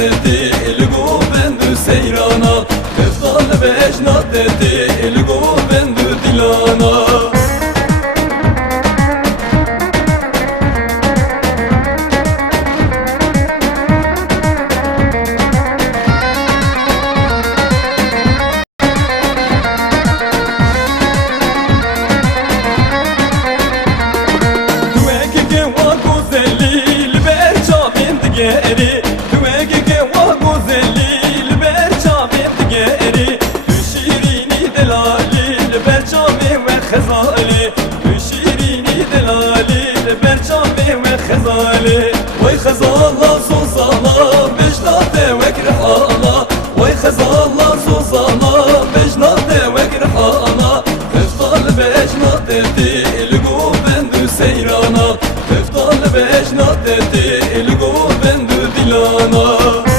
dedi ilgu bendü seyrana Teftal beşnat dedi ilgu bendü dilana وای خزالا سوزالا بجنات وکر حالا وای خزالا سوزالا بجنات وکر حالا تفضل بجنات دلگو بندو سیرانا تفضل بجنات دلگو بندو دیلانا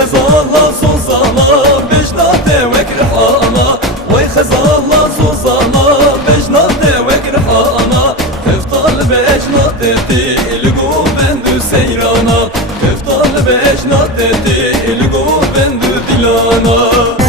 خزالا سوزالا بجنات وکر حالا وای خزالا سوزالا بجنات وکر حالا تفضل بجنات دلگو بندو سیرانا تفضل بجنات دلگو بندو دیلانا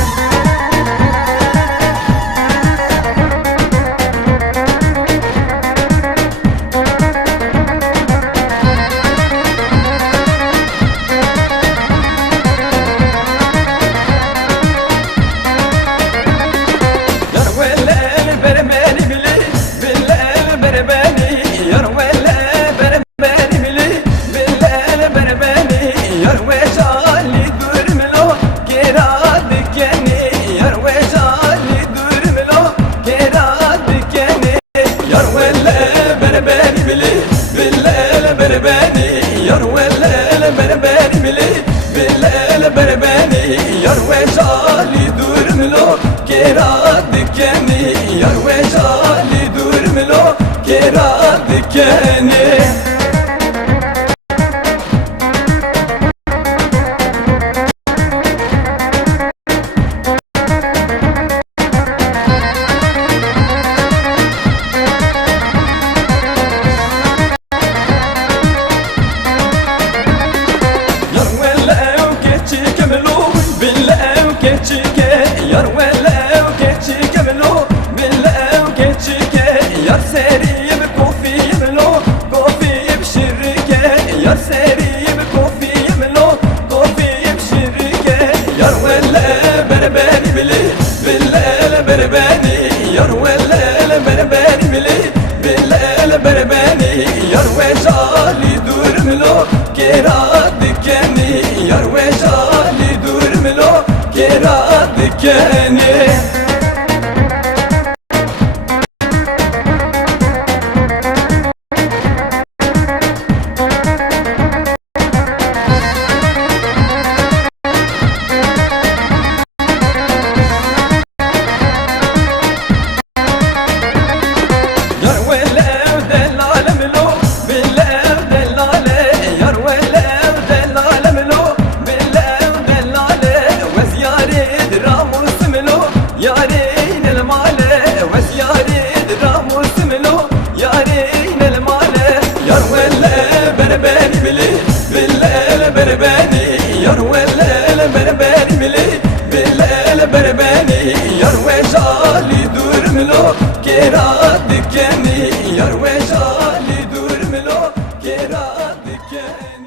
Yar ve jali durmilo, kera dikeni